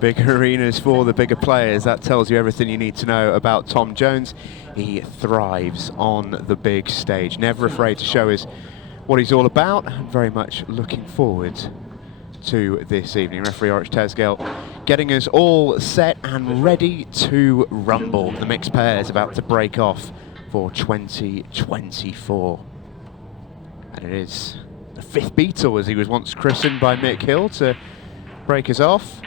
Bigger arenas for the bigger players. That tells you everything you need to know about Tom Jones. He thrives on the big stage, never afraid to show us what he's all about, and very much looking forward to this evening. Referee Orich Tesgale getting us all set and ready to rumble. The mixed pairs about to break off for 2024. And it is the fifth Beatle, as he was once christened by Mick Hill, to break us off.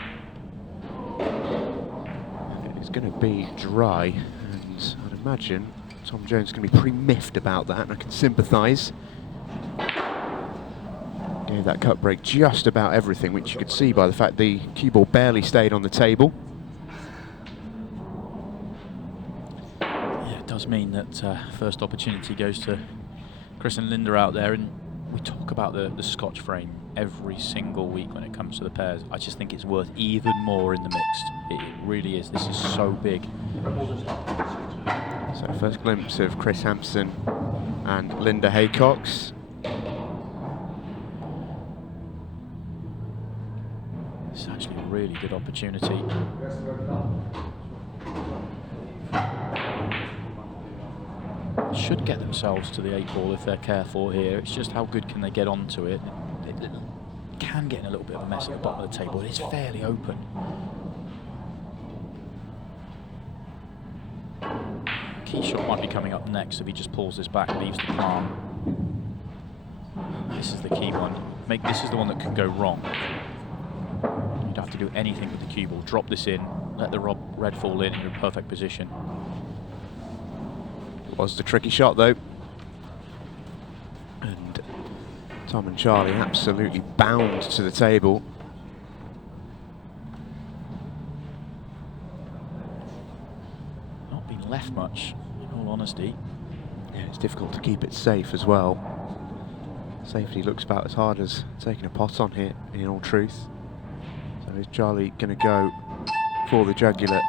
It's going to be dry, and I'd imagine Tom Jones is going to be pretty miffed about that, and I can sympathise. Gave that cut break just about everything, which you could see by the fact the cue ball barely stayed on the table. Yeah, it does mean that first opportunity goes to Chris and Linda out there, and we talk about the Scotch frame every single week when it comes to the pairs. I just think it's worth even more in the mixed. It really is. This is so big. So first glimpse of Chris Hampson and Linda Haycox. It's actually a really good opportunity. Should get themselves to the 8-ball if they're careful here. It's just how good can they get onto it. It can get in a little bit of a mess at the bottom of the table. It's fairly open. Key shot might be coming up next if he just pulls this back, leaves the palm. This is the key one. This is the one that can go wrong. You don't have to do anything with the cue ball. Drop this in, let the red fall in, and you're in perfect position. Was the tricky shot though, and Tom and Charlie absolutely bound to the table. Not been left much, in all honesty. Yeah, it's difficult to keep it safe as well. Safety looks about as hard as taking a pot on here, in all truth. So is Charlie going to go for the jugular?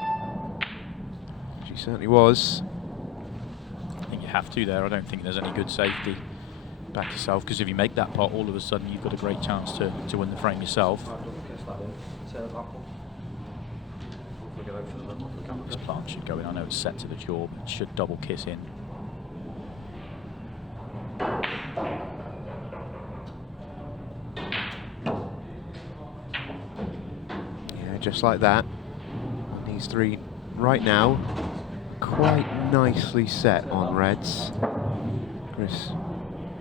She certainly was. I think you have to there. I don't think there's any good safety. Back yourself, because if you make that pot, all of a sudden you've got a great chance to win the frame yourself. This plant should go in. I know it's set to the jaw, but it should double kiss in. Yeah, just like that. These three right now quite nicely set on reds. Chris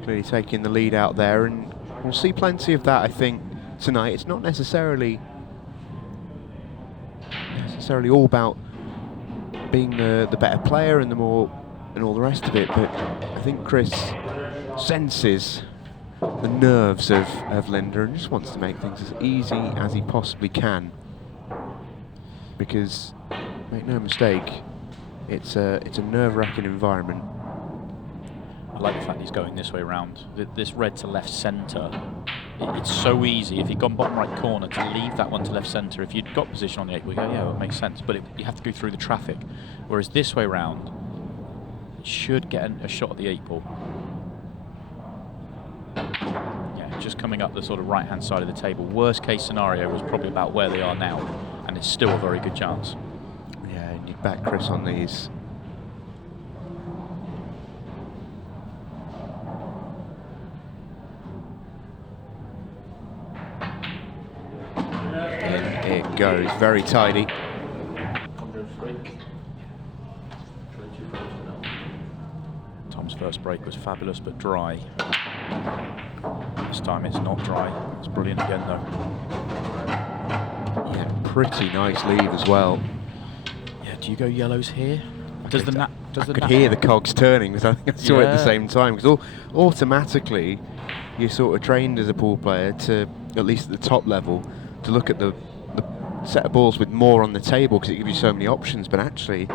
clearly taking the lead out there, and we'll see plenty of that, I think, tonight. It's not necessarily all about being the better player and all the rest of it, but I think Chris senses the nerves of Linda and just wants to make things as easy as he possibly can, because make no mistake, it's a nerve-wracking environment. I like the fact he's going this way around. This red to left centre, it's so easy. If you'd gone bottom right corner to leave that one to left centre, if you'd got position on the 8, we go, yeah, it makes sense. But you have to go through the traffic. Whereas this way round, it should get a shot at the 8-ball. Yeah, just coming up the sort of right-hand side of the table. Worst case scenario was probably about where they are now, and it's still a very good chance. Yeah, and you'd back Chris on these. It goes very tidy. Tom's first break was fabulous but dry. This time it's not dry. It's brilliant again though. Yeah, pretty nice leave as well. Yeah, do you go yellows here? I could hear the cogs turning, because I think I saw it at the same time, because automatically you're sort of trained as a pool player to, at least at the top level, to look at the set of balls with more on the table because it gives you so many options, but actually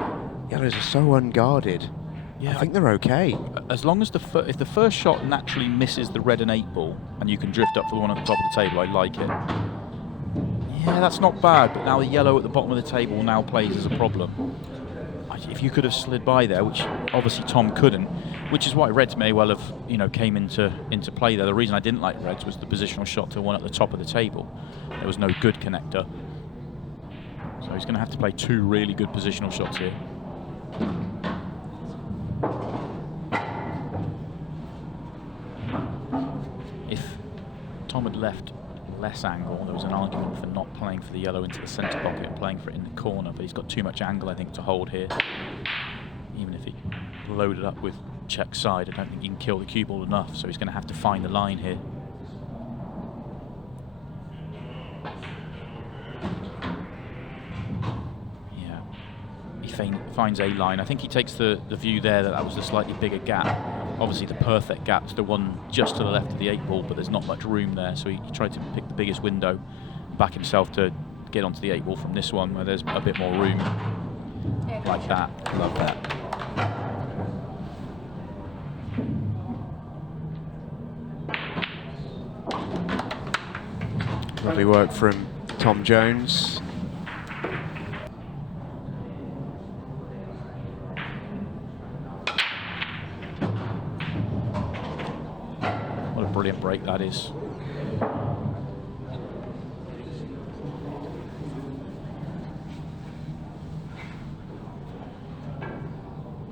yellows are so unguarded. Yeah, I think they're okay. As long as if the first shot naturally misses the red and 8-ball and you can drift up for the one at the top of the table, I like it. Yeah, that's not bad, but now the yellow at the bottom of the table now plays as a problem. If you could have slid by there, which obviously Tom couldn't, which is why reds may well have, came into play there. The reason I didn't like reds was the positional shot to one at the top of the table. There was no good connector. So he's going to have to play 2 really good positional shots here. If Tom had left less angle, there was an argument for not playing for the yellow into the centre pocket and playing for it in the corner, but he's got too much angle, I think, to hold here. Even if he loaded up with check side, I don't think he can kill the cue ball enough, so he's going to have to find the line here. Yeah, he finds a line. I think he takes the view there that was the slightly bigger gap. Obviously the perfect gap's the one just to the left of the 8 ball, but there's not much room there, so he tried to pick the biggest window, back himself to get onto the 8 ball from this one where there's a bit more room. Like that. Love that. Lovely work from Tom Jones. What a brilliant break that is.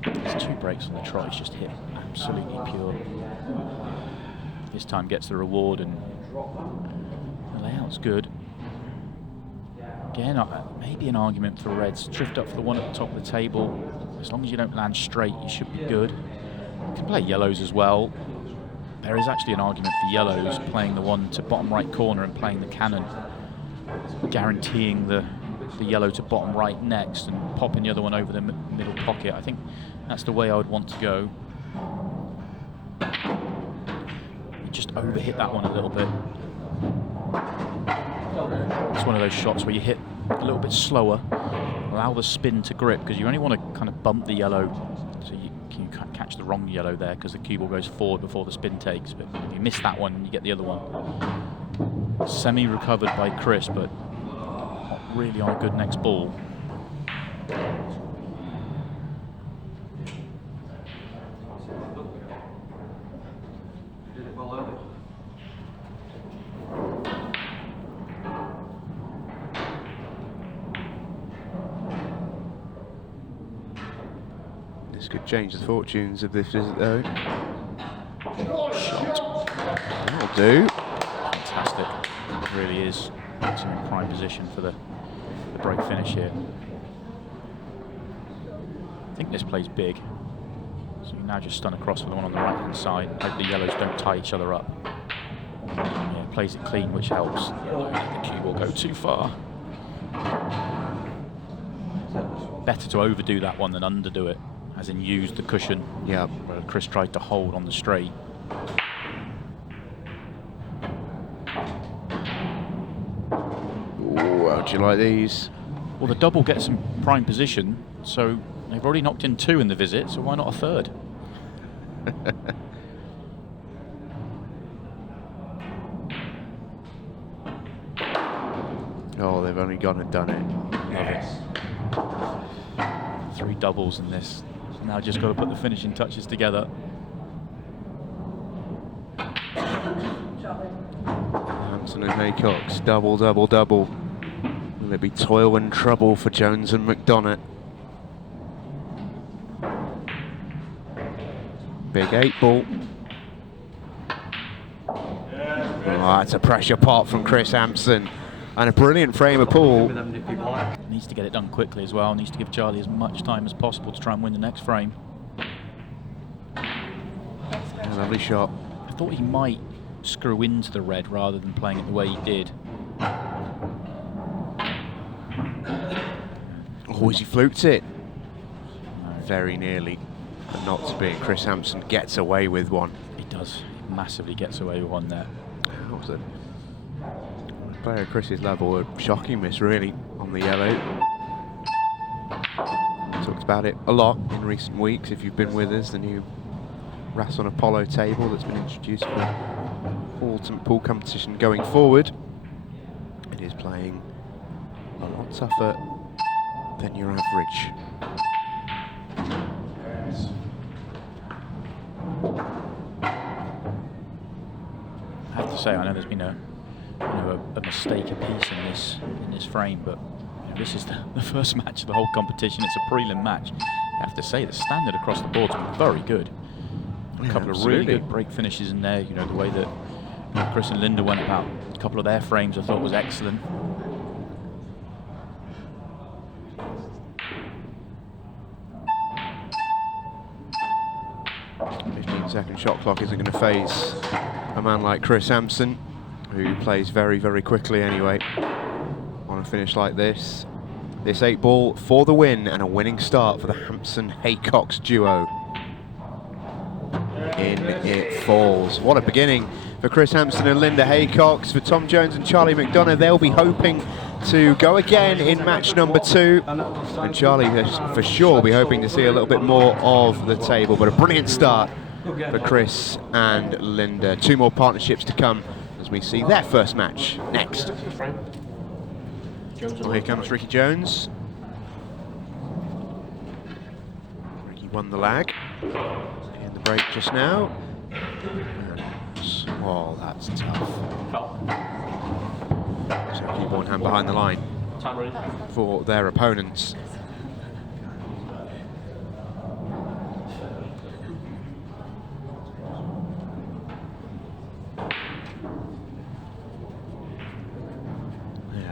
There's 2 breaks on the trot, he's just hit absolutely pure. This time gets the reward, and the layout's good. Again, maybe an argument for reds. Drift up for the one at the top of the table. As long as you don't land straight, you should be good. You can play yellows as well. There is actually an argument for yellows, playing the one to bottom right corner and playing the cannon, guaranteeing the yellow to bottom right next and popping the other one over the middle pocket. I think that's the way I would want to go. You just overhit that one a little bit. It's one of those shots where you hit a little bit slower, allow the spin to grip, because you only want to kind of bump the yellow so you can't catch the wrong yellow there, because the cue ball goes forward before the spin takes. But if you miss that one, you get the other one. Semi-recovered by Chris, but not really on a good next ball. This could change the fortunes of this visit, though. Shot. That'll do. Fantastic. It really is. It's in prime position for the break finish here. I think this plays big. So you now just stun across for the one on the right hand side. Hope the yellows don't tie each other up. Yeah, plays it clean, which helps. Don't let the cue ball go too far. Better to overdo that one than underdo it, as in use the cushion. Yeah. Where Chris tried to hold on the straight. Ooh, how do you like these? Well, the double gets in prime position, so they've already knocked in 2 in the visit, so why not a third? Oh, they've only gone and done it. Love it. 3 doubles in this. Now just got to put the finishing touches together. Hampson and Haycox, double, double, double. Will it be toil and trouble for Jones and McDonough? Big 8 ball. Oh, that's a pressure pot from Chris Hampson. And a brilliant frame of Paul. Needs to get it done quickly as well. Needs to give Charlie as much time as possible to try and win the next frame. A lovely shot. I thought he might screw into the red rather than playing it the way he did. Oh, he fluked it. Very nearly, but not to be. Chris Hampson gets away with one. He does. He massively gets away with one there. That was a player at Chris's level, a shocking miss really on the yellow. Talked about it a lot in recent weeks. If you've been with us, the new Rasson Apollo table that's been introduced for ultimate pool competition going forward. It is playing a lot tougher than your average. I have to say, I know there's been a mistake apiece in this frame, but this is the first match of the whole competition. It's a prelim match. I have to say the standard across the board's been very good. A couple of really good break finishes in there. You know, the way that Chris and Linda went about a couple of their frames I thought was excellent. 15-second shot clock isn't going to phase a man like Chris Hampson, who plays very, very quickly anyway on a finish like this. This 8-ball for the win and a winning start for the Hampson-Haycox duo. In it falls. What a beginning for Chris Hampson and Linda Haycox. For Tom Jones and Charlie McDonough, they'll be hoping to go again in match number 2. And Charlie for sure will be hoping to see a little bit more of the table. But a brilliant start for Chris and Linda. 2 more partnerships to come as we see their first match next. Well, here comes Ricky Jones. Ricky won the lag in the break just now. Oh, that's tough. So keep one hand behind the line for their opponents.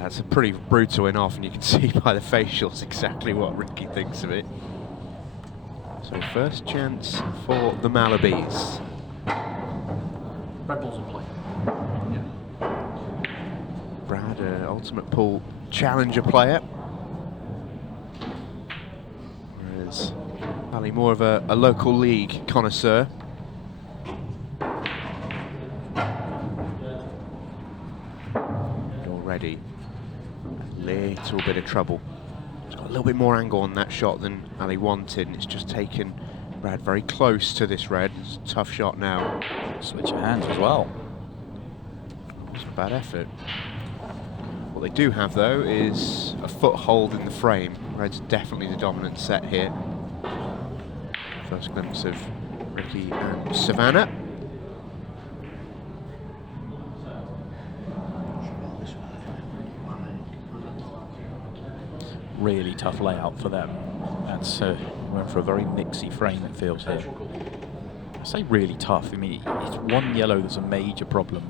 It's a pretty brutal win off, and you can see by the facials exactly what Ricky thinks of it. So first chance for the Malabys. Red balls in play. Brad, ultimate pool challenger player. Whereas Ali more of a local league connoisseur. Already little bit of trouble. He's got a little bit more angle on that shot than Ali wanted, and it's just taken Brad very close to this red. It's a tough shot now. Switch of hands as well. It's a bad effort. What they do have though is a foothold in the frame. Red's definitely the dominant set here. First glimpse of Ricky and Savannah. Really tough layout for them. That's went for a very mixy frame, it feels here. I say really tough. I mean, it's one yellow that's a major problem,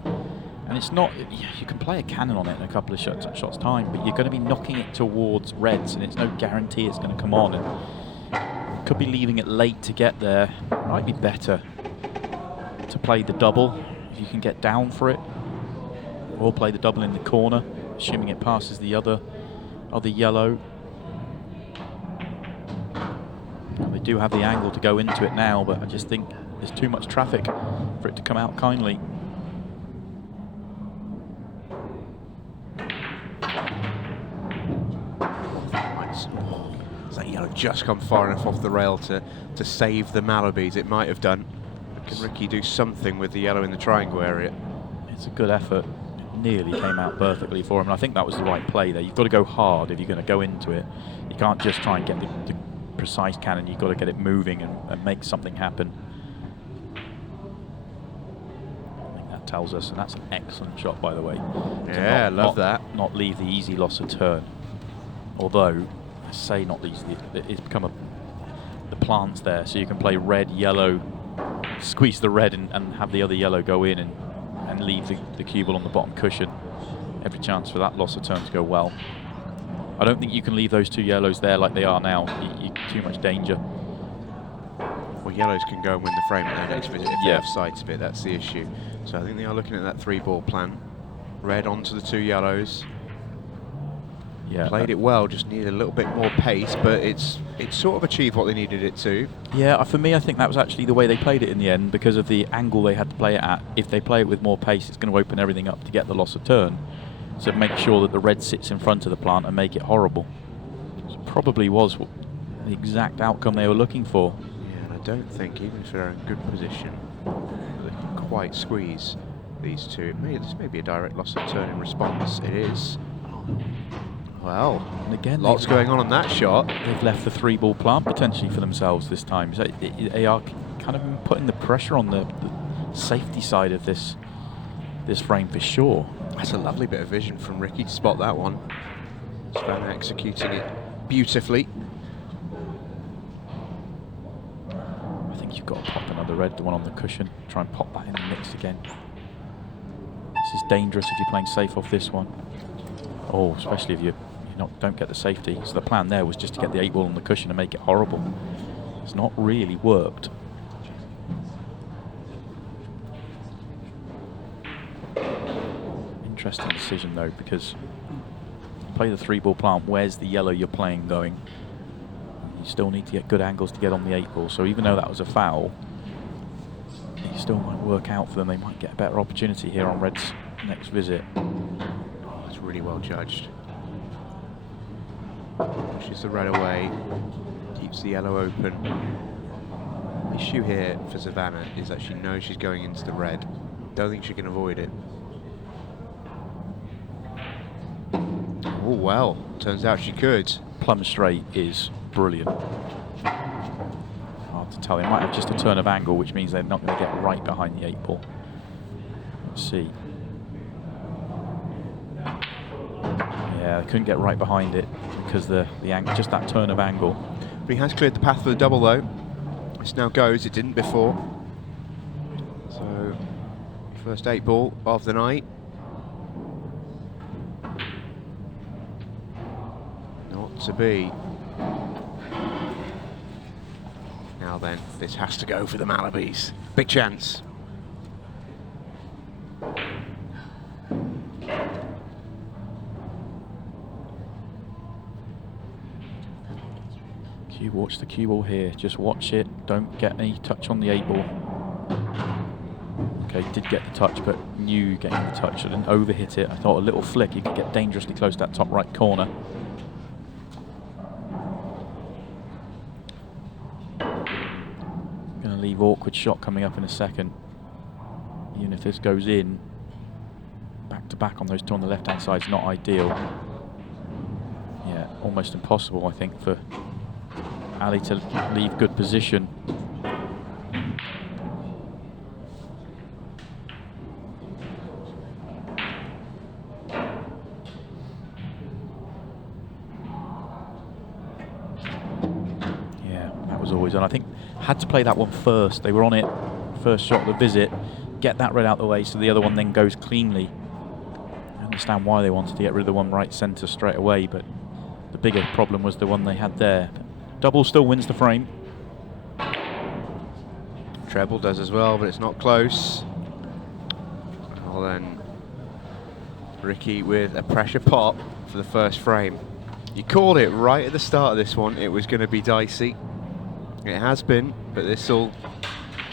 and it's not. You can play a cannon on it in a couple of shots time, but you're going to be knocking it towards reds, and it's no guarantee it's going to come on. And could be leaving it late to get there. Might be better to play the double if you can get down for it, or play the double in the corner, assuming it passes the other yellow. They do have the angle to go into it now, but I just think there's too much traffic for it to come out kindly. Has that yellow just come far enough off the rail to save the Malabys? It might have done. But can Ricky do something with the yellow in the triangle area? It's a good effort. It nearly came out perfectly for him, and I think that was the right play there. You've got to go hard if you're going to go into it. You can't just try and get the precise cannon. You've got to get it moving and make something happen. I think that tells us, and that's an excellent shot, by the way. Yeah, I love that. Not leave the easy loss of turn. Although, I say not easy, it's become the plant's there, so you can play red, yellow, squeeze the red and have the other yellow go in and leave the cue ball on the bottom cushion. Every chance for that loss of turn to go well. I don't think you can leave those 2 yellows there like they are now. Too much danger. Well, yellows can go and win the frame at their next visit if they have sides of it. That's the issue. So I think they are looking at that 3-ball plan. Red onto the 2 yellows. Yeah, played it well, just needed a little bit more pace, but it's sort of achieved what they needed it to. Yeah, for me, I think that was actually the way they played it in the end, because of the angle they had to play it at. If they play it with more pace, it's going to open everything up to get the loss of turn. So make sure that the red sits in front of the plant and make it horrible. So probably was the exact outcome they were looking for. Yeah, and I don't think, even if they're in good position, they can quite squeeze these 2. This may be a direct loss of turn in response. It is. Well, and again, lots going on that shot. They've left the 3-ball plant potentially for themselves this time. So they are kind of putting the pressure on the safety side of this frame for sure. That's a lovely bit of vision from Ricky to spot that one. Savannah executing it beautifully. I think you've got to pop another red, the one on the cushion. Try and pop that in the mix again. This is dangerous if you're playing safe off this one. Oh, especially if you don't get the safety. So the plan there was just to get the 8-ball on the cushion and make it horrible. It's not really worked. Interesting decision though, because play the 3-ball plant, where's the yellow you're playing going? You still need to get good angles to get on the 8-ball, so even though that was a foul, it still might work out for them. They might get a better opportunity here on red's next visit. That's really well judged. Pushes the red away, keeps the yellow open. The issue here for Savannah is that she knows she's going into the red. Don't think she can avoid it. Oh well, turns out she could. Plumb straight is brilliant. Hard to tell. They might have just a turn of angle, which means they're not going to get right behind the 8-ball. Let's see. Yeah, they couldn't get right behind it because the angle, just that turn of angle. But he has cleared the path for the double though. This now goes, it didn't before. So, first 8-ball of the night. Not to be. Now then, this has to go for the Malibis. Big chance. Watch the cue ball here. Just watch it. Don't get any touch on the 8-ball. Okay, did get the touch, but knew getting the touch. I didn't overhit it. I thought a little flick, you could get dangerously close to that top right corner. Going to leave awkward shot coming up in a second. Even if this goes in, back to back on those two on the left-hand side is not ideal. Yeah, almost impossible, I think, for Ali to leave good position. Yeah, that was always on. I think had to play that one first. They were on it, first shot of the visit. Get that red out the way so the other one then goes cleanly. I understand why they wanted to get rid of the one right centre straight away, but the bigger problem was the one they had there. Double still wins the frame. Treble does as well, but it's not close. Well then, Ricky with a pressure pop for the first frame. You called it right at the start of this one. It was going to be dicey. It has been, but this will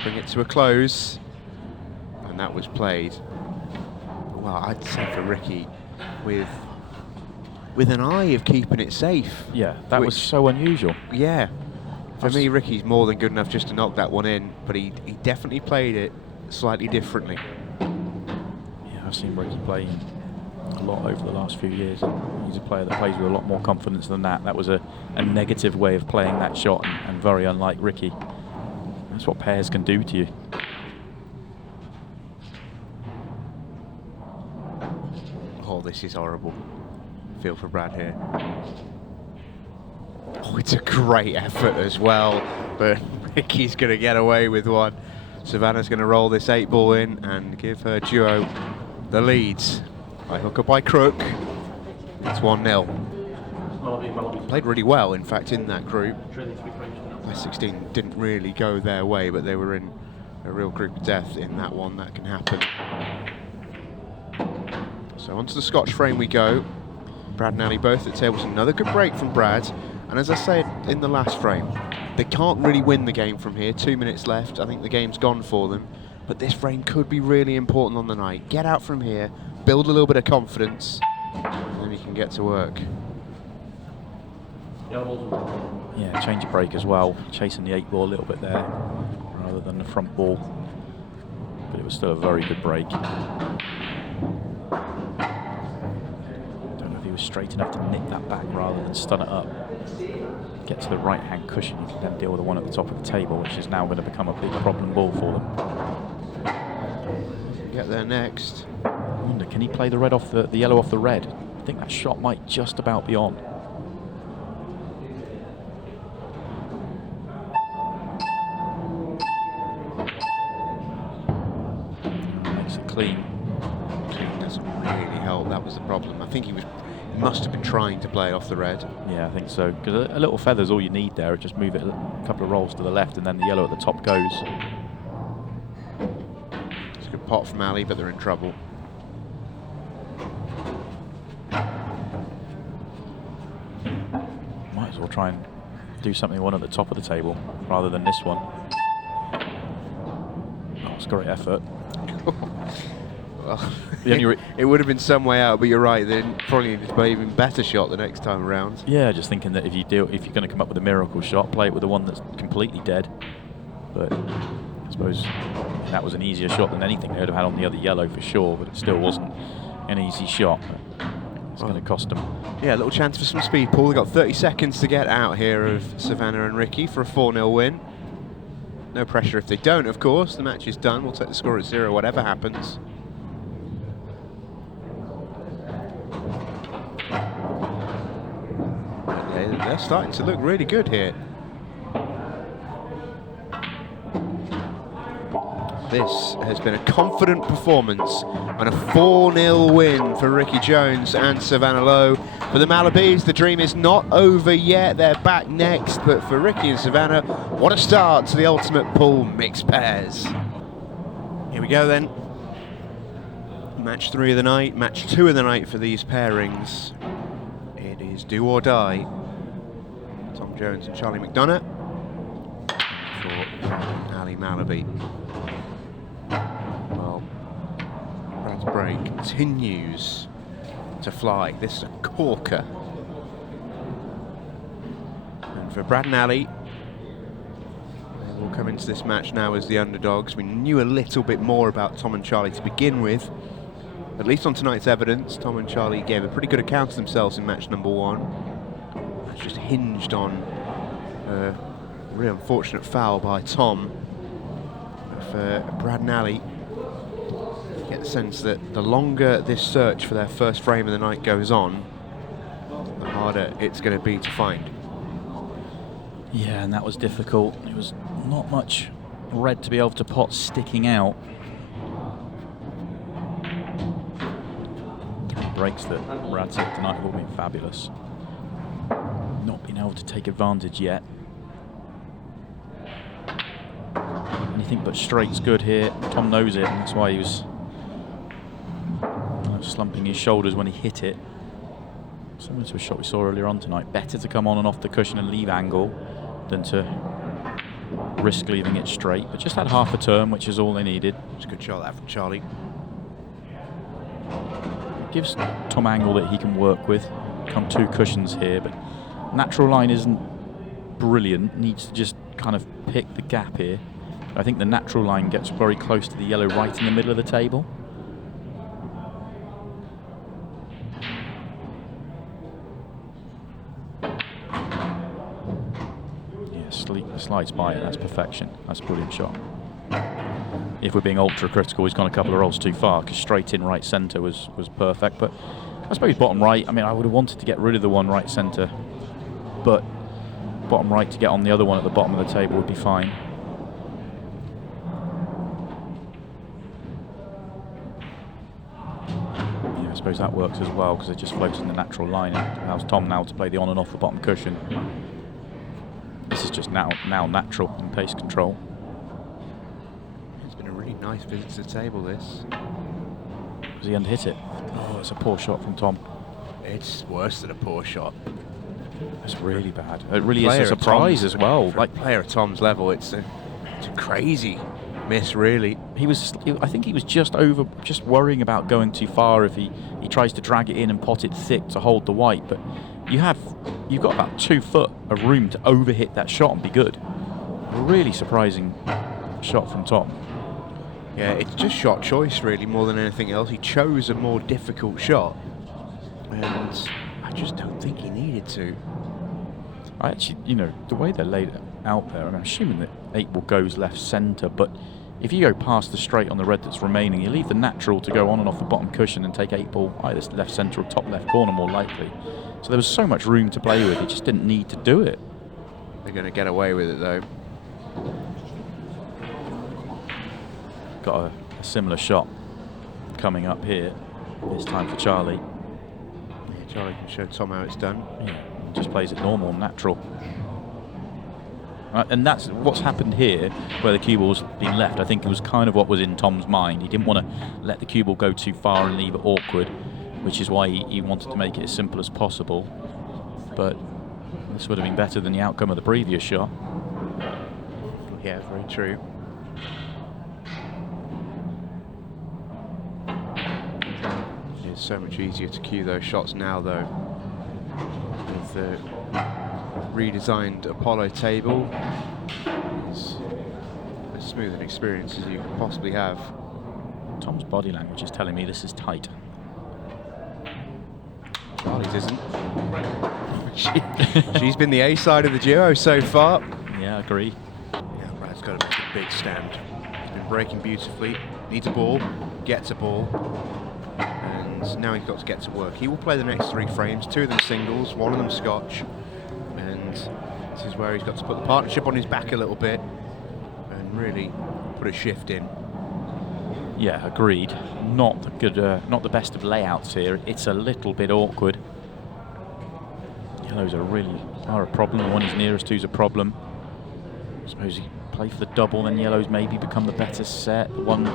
bring it to a close. And that was played, well, I'd say for Ricky, with an eye of keeping it safe. Yeah, that was so unusual. Yeah. For me, Ricky's more than good enough just to knock that one in, but he definitely played it slightly differently. Yeah, I've seen Ricky play a lot over the last few years. He's a player that plays with a lot more confidence than that. That was a negative way of playing that shot and very unlike Ricky. That's what pairs can do to you. Oh, this is horrible. Feel for Brad here. Oh, it's a great effort as well, but Ricky's going to get away with one. Savannah's going to roll this 8-ball in and give her duo the leads. By hook or by crook, it's 1-0. Played really well, in fact, in that group. Last 16 didn't really go their way, but they were in a real group of death in that one. That can happen. So onto the Scotch frame we go. Brad and Ali both at the tables. Another good break from Brad. And as I said in the last frame, they can't really win the game from here. 2 minutes left. I think the game's gone for them. But this frame could be really important on the night. Get out from here, build a little bit of confidence, and then you can get to work. Yeah, change of break as well. Chasing the 8-ball a little bit there, rather than the front ball. But it was still a very good break. Was straight enough to nick that back rather than stun it up. Get to the right hand cushion, you can then deal with the one at the top of the table, which is now going to become a big problem ball for them. Get there next. I wonder, can he play the red off the yellow off the red? think that shot might just about be on. Makes it clean. Clean doesn't really help. That was the problem. I think he must have been trying to play off the red. Yeah, I think so. Because a little feather's all you need there. Just move it a couple of rolls to the left, and then the yellow at the top goes. It's a good pot from Ali, but they're in trouble. Might as well try and do something one at the top of the table rather than this one. Oh, it's great effort. Well, it would have been some way out, but you're right. They probably need to play even better shot the next time around. Yeah, just thinking that if you're going to come up with a miracle shot, play it with the one that's completely dead. But I suppose that was an easier shot than anything they would have had on the other yellow for sure, but it still wasn't an easy shot. It's going to cost them. Yeah, a little chance for some speed, Paul. They've got 30 seconds to get out here of Savannah and Ricky for a 4-0 win. No pressure if they don't, of course. The match is done. We'll take the score at 0, whatever happens. They're starting to look really good here. This has been a confident performance and a 4-0 win for Ricky Jones and Savannah Lowe. For the Malibis, the dream is not over yet. They're back next, but for Ricky and Savannah, what a start to the Ultimate Pool Mixed Pairs. Here we go then. Match 3 of the night, match 2 of the night for these pairings. It is do or die. Tom Jones and Charlie McDonough for Ali Malaby. Well, Brad's break continues to fly. This is a corker. And for Brad and Ali, they will come into this match now as the underdogs. We knew a little bit more about Tom and Charlie to begin with. At least on tonight's evidence, Tom and Charlie gave a pretty good account of themselves in match number 1. It's just hinged on a really unfortunate foul by Tom. For Brad and Ali, you get the sense that the longer this search for their first frame of the night goes on, the harder it's going to be to find. Yeah, and that was difficult. It was not much red to be able to pot sticking out. 3 breaks that Brad said tonight have all been fabulous. Not been able to take advantage yet. Anything but straight's good here. Tom knows it, and that's why he was slumping his shoulders when he hit it. Similar to a shot we saw earlier on tonight. Better to come on and off the cushion and leave angle than to risk leaving it straight. But just had half a turn, which is all they needed. It's a good shot that from Charlie. Gives Tom angle that he can work with. Come 2 cushions here, but natural line isn't brilliant. Needs to just kind of pick the gap here. I think the natural line gets very close to the yellow right in the middle of the table. Yeah, slides by it. That's perfection. That's a brilliant shot. If we're being ultra critical, he's gone a couple of rolls too far because straight in right centre was perfect. But I suppose bottom right, I mean, I would have wanted to get rid of the one right centre, but bottom right to get on the other one at the bottom of the table would be fine. Yeah, I suppose that works as well because it just floats in the natural line. It allows Tom now to play the on and off the bottom cushion. This is just now natural and pace control. It's been a really nice visit to the table, this. Because he unhit it. Oh, it's a poor shot from Tom. It's worse than a poor shot. It's really bad. It really is a surprise as well. For a player at Tom's level, it's a crazy miss, really. I think he was just worrying about going too far if he tries to drag it in and pot it thick to hold the white. But you've got about 2 foot of room to overhit that shot and be good. A really surprising shot from Tom. Yeah, it's just shot choice really more than anything else. He chose a more difficult shot, and I just don't think he needed to. I actually, the way they're laid out there, I'm assuming that 8 ball goes left centre, but if you go past the straight on the red that's remaining, you leave the natural to go on and off the bottom cushion and take 8-ball either left centre or top left corner more likely. So there was so much room to play with, he just didn't need to do it. They're going to get away with it though. Got a similar shot coming up here. This time for Charlie. Yeah, Charlie can show Tom how it's done. Yeah, just plays it normal, natural. And that's what's happened here, where the cue ball's been left. I think it was kind of what was in Tom's mind. He didn't want to let the cue ball go too far and leave it awkward, which is why he wanted to make it as simple as possible. But this would have been better than the outcome of the previous shot. Yeah, very true. It's so much easier to cue those shots now, though. With the redesigned Apollo table, it's as smooth an experience as you could possibly have. Tom's body language is telling me this is tight. Charlie's isn't. She's been the A side of the duo so far. Yeah, I agree. Yeah, Brad's got to make a big stand. He's been breaking beautifully. Needs a ball, gets a ball, and now he's got to get to work. He will play the next 3 frames, 2 of them singles, 1 of them Scotch, and this is where he's got to put the partnership on his back a little bit and really put a shift in. Yeah, agreed. Not the good, not the best of layouts here. It's a little bit awkward. Yellows are a problem. The one he's nearest to is a problem. I suppose he play for the double, then yellows maybe become the better set. The one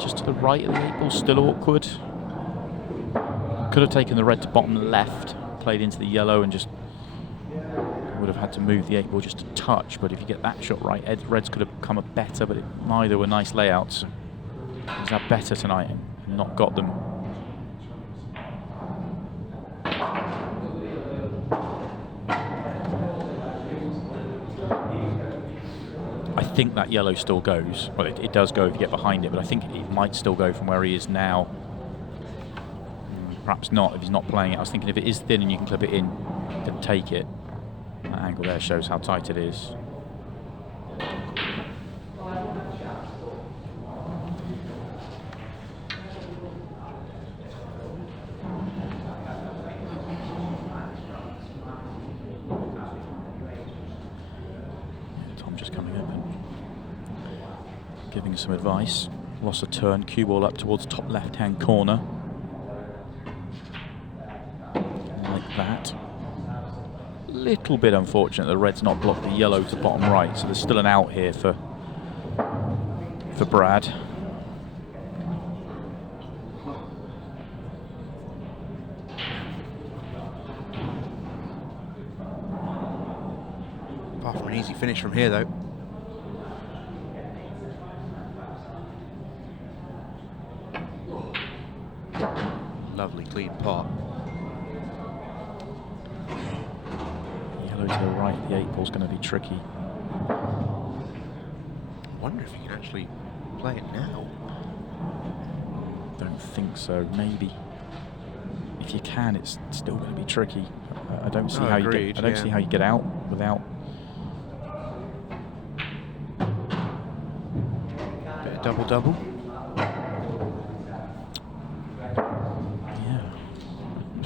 just to the right of the 8-ball still awkward. Could have taken the red to bottom left, played into the yellow, and just would have had to move the 8-ball just a touch. But if you get that shot right, reds could have become a better, but neither were nice layouts. He's had better tonight and not got them. I think that yellow still goes. Well, it does go if you get behind it, but I think it might still go from where he is now. Perhaps not if he's not playing it. I was thinking if it is thin and you can clip it in, then take it. That angle there shows how tight it is. Giving some advice. Lost a turn, cue ball up towards top left-hand corner. Like that. Little bit unfortunate the red's not blocked the yellow to bottom right, so there's still an out here for Brad. Apart from an easy finish from here, though. Lovely clean pot. Yellow to the right, the 8-ball's going to be tricky. I wonder if you can actually play it now. Don't think so. Maybe. If you can, it's still going to be tricky. I don't see how agreed, you get. I don't see how you get out without. Bit of double-double.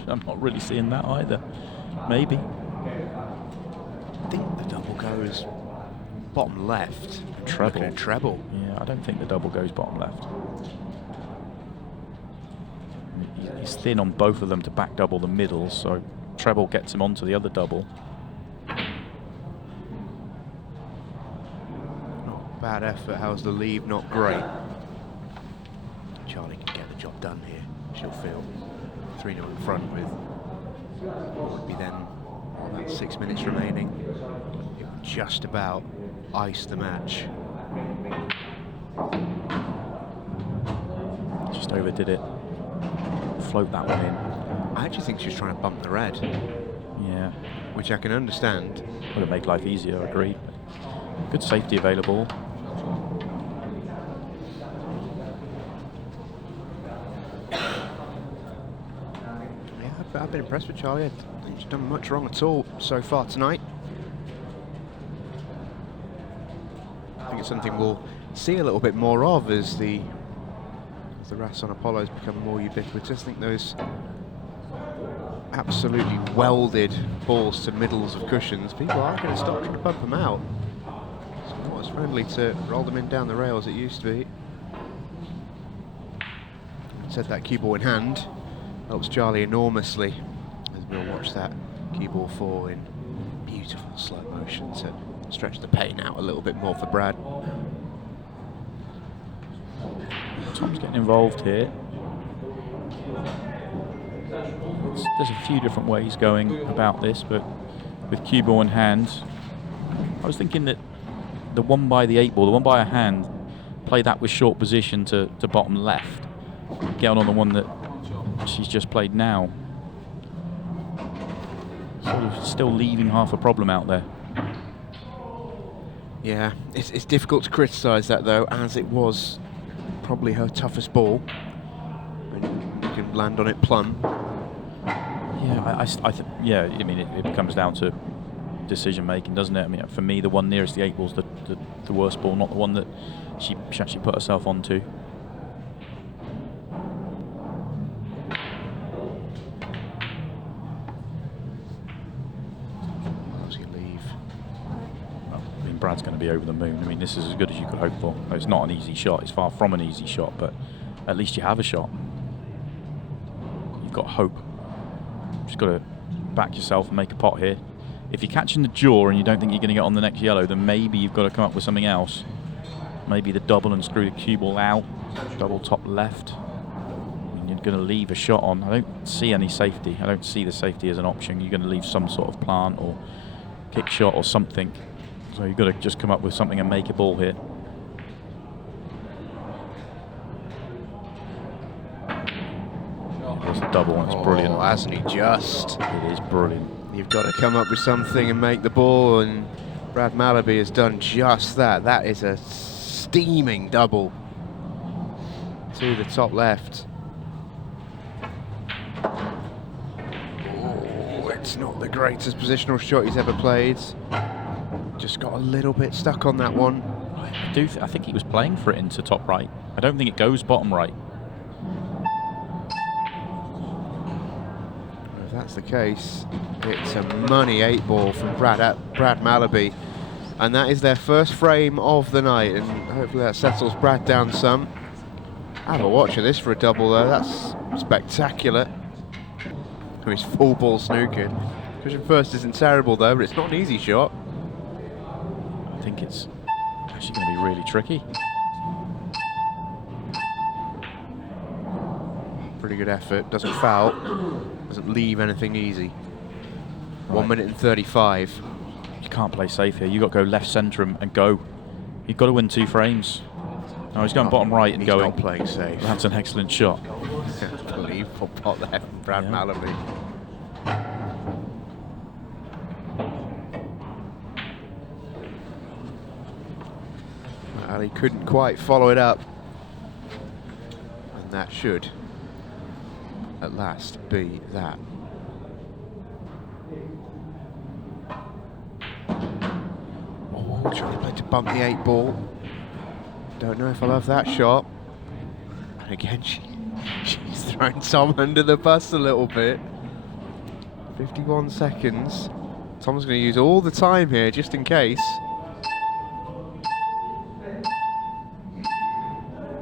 I'm not really seeing that either. Maybe. I think the double goes bottom left. Treble. Treble. Yeah, I don't think the double goes bottom left. He's thin on both of them to back double the middle, so treble gets him onto the other double. Not bad effort. How's the leave? Not great. Charlie can get the job done here. She'll feel 3-0 in front with what would be then about 6 minutes remaining. It would just about ice the match. Just overdid it. Float that one in. I actually think she was trying to bump the red. Yeah. Which I can understand. Would have made life easier, I agree. Good safety available. I've been impressed with Charlie. I don't think she's done much wrong at all so far tonight. I think it's something we'll see a little bit more of as the Rasson Apollos become more ubiquitous. I think those absolutely welded balls to middles of cushions, people are going to start trying to bump them out. It's not as friendly to roll them in down the rail as it used to be. Said that cue ball in hand helps Charlie enormously as we'll watch that cue ball fall in beautiful slow motion to stretch the pain out a little bit more for Brad. Tom's getting involved here. There's a few different ways going about this, but with cue ball in hand, I was thinking that the one by the 8 ball, the one by a hand, play that with short position to bottom left. Get on the one that she's just played now. Sort of still leaving half a problem out there. Yeah, it's difficult to criticise that though, as it was probably her toughest ball. And you can land on it plumb. Yeah, I mean, it comes down to decision making, doesn't it? I mean, for me, the one nearest the 8 ball's the worst ball, not the one that she actually put herself onto. Brad's going to be over the moon. I mean, this is as good as you could hope for. It's not an easy shot. It's far from an easy shot, but at least you have a shot. You've got hope. Just got to back yourself and make a pot here. If you're catching the jaw and you don't think you're going to get on the next yellow, then maybe you've got to come up with something else. Maybe the double and screw the cue ball out. Double top left. And you're going to leave a shot on. I don't see any safety. I don't see the safety as an option. You're going to leave some sort of plant or kick shot or something. So you've got to just come up with something and make a ball here. It's a double and it's brilliant. Oh, hasn't he just? It is brilliant. You've got to come up with something and make the ball, and Brad Malaby has done just that. That is a steaming double to the top left. Oh, it's not the greatest positional shot he's ever played. Just got a little bit stuck on that one. I think he was playing for it into top right. I don't think it goes bottom right. If that's the case, it's a money 8 ball from Brad Malaby. And that is their first frame of the night, and hopefully that settles Brad down some. Have a watch of this for a double though, that's spectacular. He's full ball snookered. Cushion first isn't terrible though, but it's not an easy shot. I think it's actually going to be really tricky. Pretty good effort, doesn't foul, doesn't leave anything easy. Right. 1 minute and 35. You can't play safe here. You've got to go left centre and go. You've got to win 2 frames. No, he's going bottom right and going. He's not playing safe. That's an excellent shot. Unbelievable pot there from Brad Malaby. Well, he couldn't quite follow it up. And that should, at last, be that. Oh, trying to play to bump the 8 ball. Don't know if I love that shot. And again, she's thrown Tom under the bus a little bit. 51 seconds. Tom's going to use all the time here, just in case.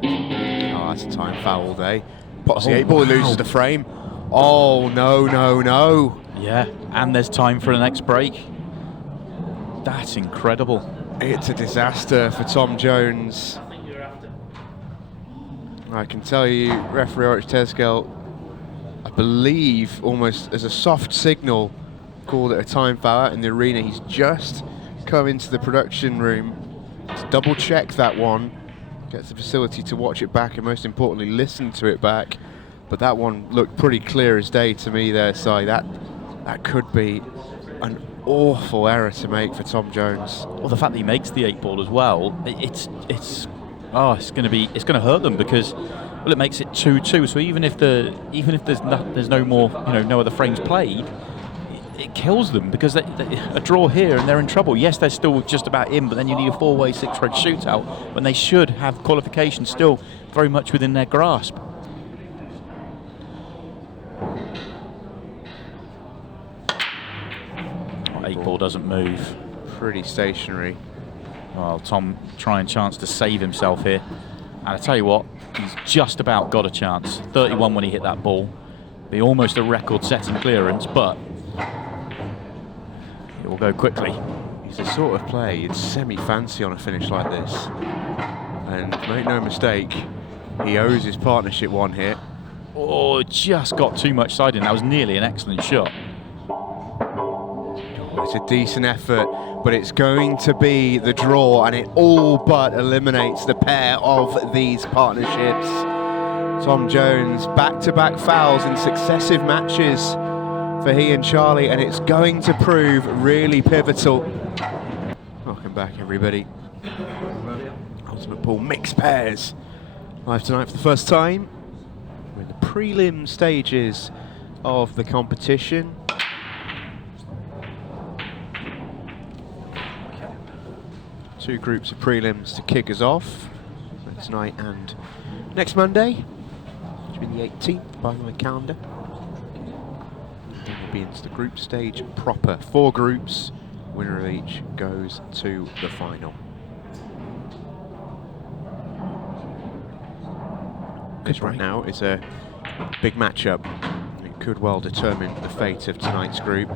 Oh, that's a time foul all day. Pots the 8 ball, loses the frame. Oh, no, no, no. Yeah, and there's time for the next break. That's incredible. It's a disaster for Tom Jones. I can tell you, referee Orich Teskel, I believe almost as a soft signal, called it a time foul out in the arena. He's just come into the production room to double check that one, gets the facility to watch it back and most importantly listen to it back. But that one looked pretty clear as day to me there, Si. That could be an awful error to make for Tom Jones. Well, the fact that he makes the 8 ball as well, it's going to hurt them because, well, it makes it 2-2. So even if there's no more, no other frames played, it kills them because a draw here and they're in trouble. Yes, they're still just about in, but then you need a 4-way 6-red shootout when they should have qualification still very much within their grasp. Oh, 8-ball doesn't move. Pretty stationary. Well, Tom trying chance to save himself here. And I tell you what, he's just about got a chance. 31 when he hit that ball. Be almost a record-setting clearance, but it will go quickly. He's the sort of player you'd semi-fancy on a finish like this. And make no mistake, he owes his partnership one hit. Oh, just got too much side in. That was nearly an excellent shot. It's a decent effort, but it's going to be the draw, and it all but eliminates the pair of these partnerships. Tom Jones, back-to-back fouls in successive matches for he and Charlie, and it's going to prove really pivotal. Welcome back, everybody. Ultimate Pool mixed pairs live tonight for the first time. We're in the prelim stages of the competition. Two groups of prelims to kick us off tonight and next Monday, which will be the 18th by my calendar. Then we'll be into the group stage proper. 4 groups, winner of each goes to the final. This right now is a big matchup. It could well determine the fate of tonight's group.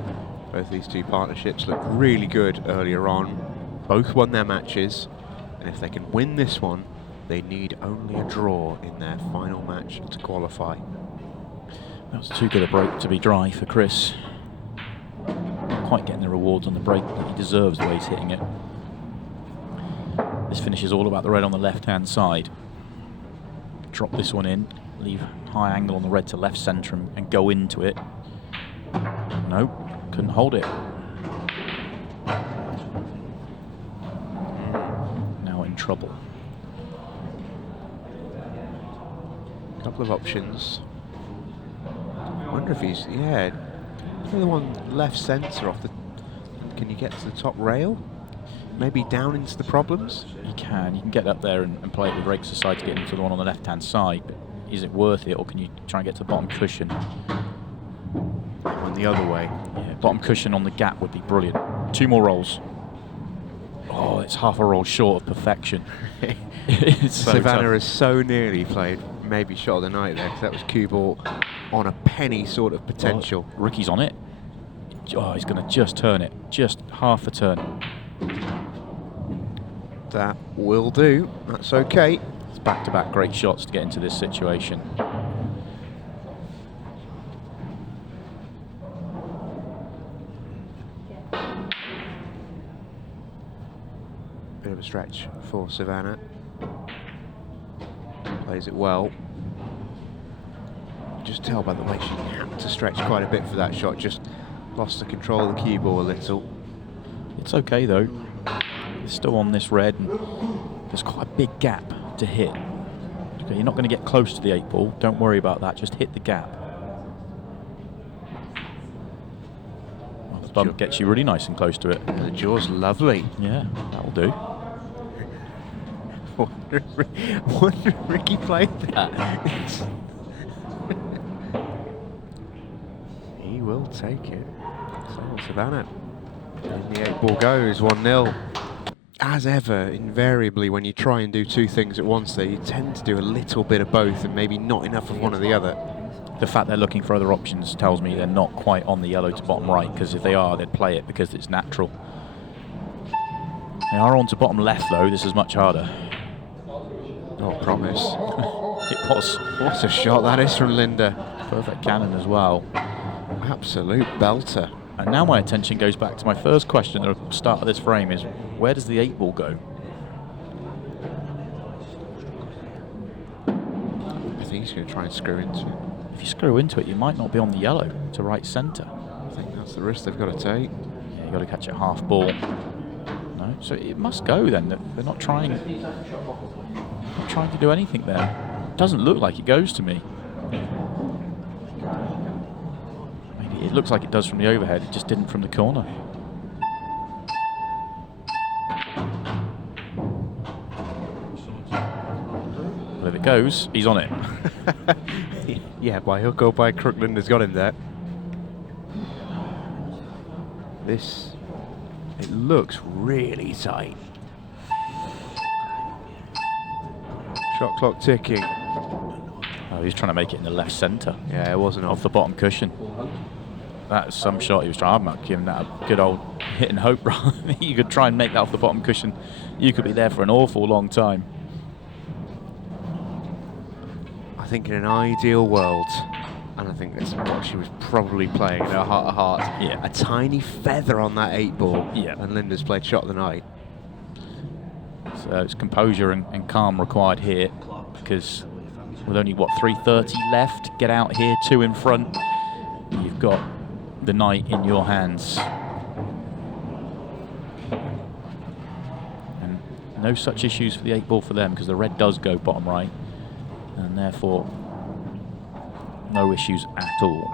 Both these two partnerships looked really good earlier on. Both won their matches, and if they can win this one, they need only a draw in their final match to qualify. That's too good a break to be dry for Chris. Not quite getting the rewards on the break that he deserves the way he's hitting it. This finish is all about the red on the left-hand side. Drop this one in, leave high angle on the red to left centre and go into it. Nope, couldn't hold it. Now in trouble. Couple of options. I wonder if he's, yeah, the one left centre off the, can you get to the top rail? Maybe down into the problems? You can get up there and play it with rakes aside to get into the one on the left-hand side, but is it worth it, or can you try and get to the bottom cushion? On the other way. Yeah, bottom cushion on the gap would be brilliant. 2 more rolls. Oh, it's half a roll short of perfection. It's so Savannah tough. has so nearly played maybe shot of the night there, because that was cue ball on a penny sort of potential. Oh, Ricky's on it. Oh, he's going to just turn it. Just half a turn. That will do. That's okay. It's back-to-back great shots to get into this situation. Bit of a stretch for Savannah. Plays it well. Just tell by the way she had to stretch quite a bit for that shot. Just lost the control of the cue ball a little. It's okay though. It's still on this red, and there's quite a big gap to hit. Okay, you're not going to get close to the 8-ball. Don't worry about that. Just hit the gap. Well, the bump gets you really nice and close to it. The jaw's lovely. Yeah, that'll do. Wonder if Ricky played that. He will take it. So Savannah. And the 8-ball goes 1-0. As ever, invariably, when you try and do 2 things at once, there you tend to do a little bit of both and maybe not enough of one or the other. The fact they're looking for other options tells me they're not quite on the yellow to bottom right, because if they are, they'd play it because it's natural. They are on to bottom left though. This is much harder. Oh, promise. It was. What a shot that is from Linda. Perfect cannon as well. Absolute belter. And now my attention goes back to my first question at the start of this frame is, where does the 8-ball go? I think he's going to try and screw into it. If you screw into it, you might not be on the yellow to right centre. I think that's the risk they've got to take. Yeah, you've got to catch it half ball. No, so it must go then. They're not trying to do anything there. It doesn't look like it goes to me. Maybe it It looks like it does from the overhead, it just didn't from the corner. Well, if it goes, he's on it. Yeah, by hook or by crook, Linda's got him there. It looks really tight. Shot clock ticking. Oh, he's trying to make it in the left centre. Yeah, it wasn't Off the bottom cushion. That's some shot he was trying. I'm not giving that a good old hit and hope. You could try and make that off the bottom cushion. You could be there for an awful long time. I think in an ideal world, and I think that's what she was probably playing in her heart of hearts. Yeah. A tiny feather on that 8 ball. Yeah. And Linda's played shot of the night. So it's composure and calm required here, because with only, what, 3:30 left, get out here, 2 in front. You've got the night in your hands. And no such issues for the 8 ball for them, because the red does go bottom right, and therefore no issues at all.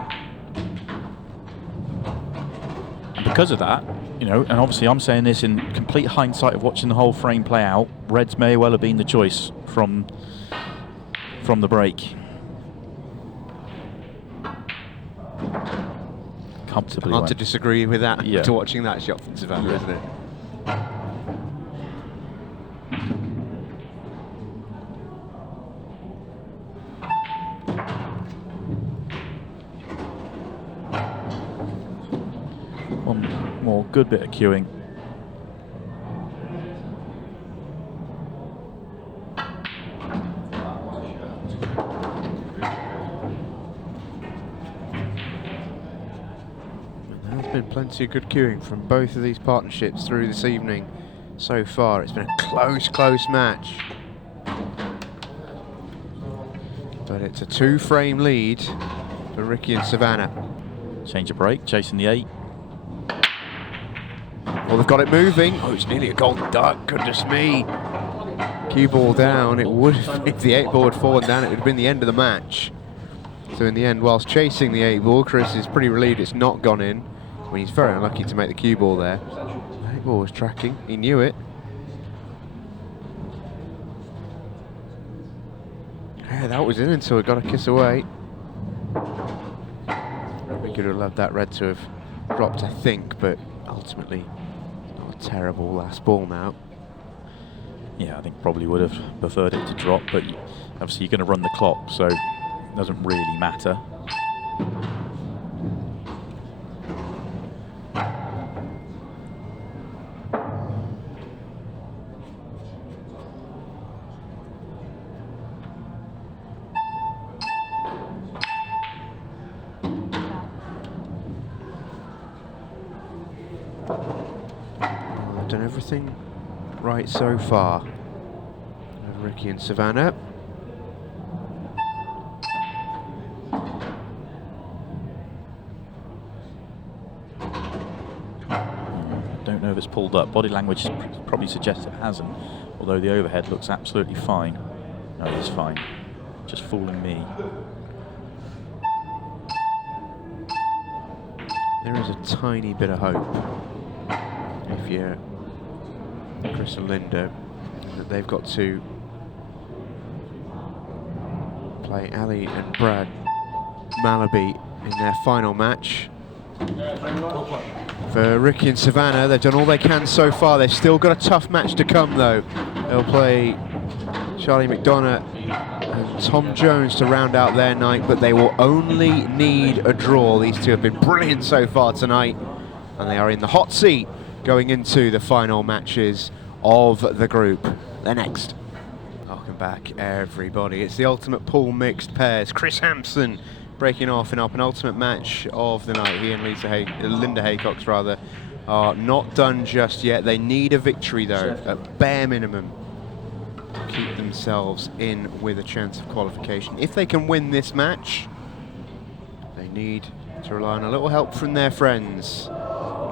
And because of that, you know, and obviously I'm saying this in complete hindsight of watching the whole frame play out, reds may well have been the choice from the break. Comfortably Hard won. to disagree with that, Yeah. to watching that shot from Savannah, Yeah. isn't it? One more good bit of queuing. There's been plenty of good queuing from both of these partnerships through this evening so far. It's been a close match. But it's a 2-frame lead for Ricky and Savannah. Change of break, chasing the 8. Well, they've got it moving. Oh, it's nearly a golden duck, goodness me. Cue ball down. It would have, if the 8 ball had fallen down, it would have been the end of the match. So in the end, whilst chasing the 8 ball, Chris is pretty relieved it's not gone in. When he's very unlucky to make the cue ball there. The 8 ball was tracking, he knew it. Yeah, that was in until it got a kiss away. We could have loved that red to have dropped, I think, but ultimately, not a terrible last ball now. Yeah, I think probably would have preferred it to drop, but obviously you're going to run the clock, so it doesn't really matter. They've done everything right so far. Ricky and Savannah. Don't know if it's pulled up. Body language probably suggests it hasn't, although the overhead looks absolutely fine. No, it's fine. Just fooling me. There is a tiny bit of hope, if you're Chris and Linda, that they've got to play Ali and Brad Malaby in their final match. For Ricky and Savannah, they've done all they can so far. They've still got a tough match to come, though. They'll play Charlie McDonough and Tom Jones to round out their night, but they will only need a draw. These two have been brilliant so far tonight, and they are in the hot seat going into the final matches of the group. They're next. Welcome back, everybody. It's the ultimate pool mixed pairs. Chris Hampson breaking off in our penultimate match of the night. He and Linda Haycox, rather, are not done just yet. They need a victory, though, at bare minimum, to keep themselves in with a chance of qualification. If they can win this match, they need to rely on a little help from their friends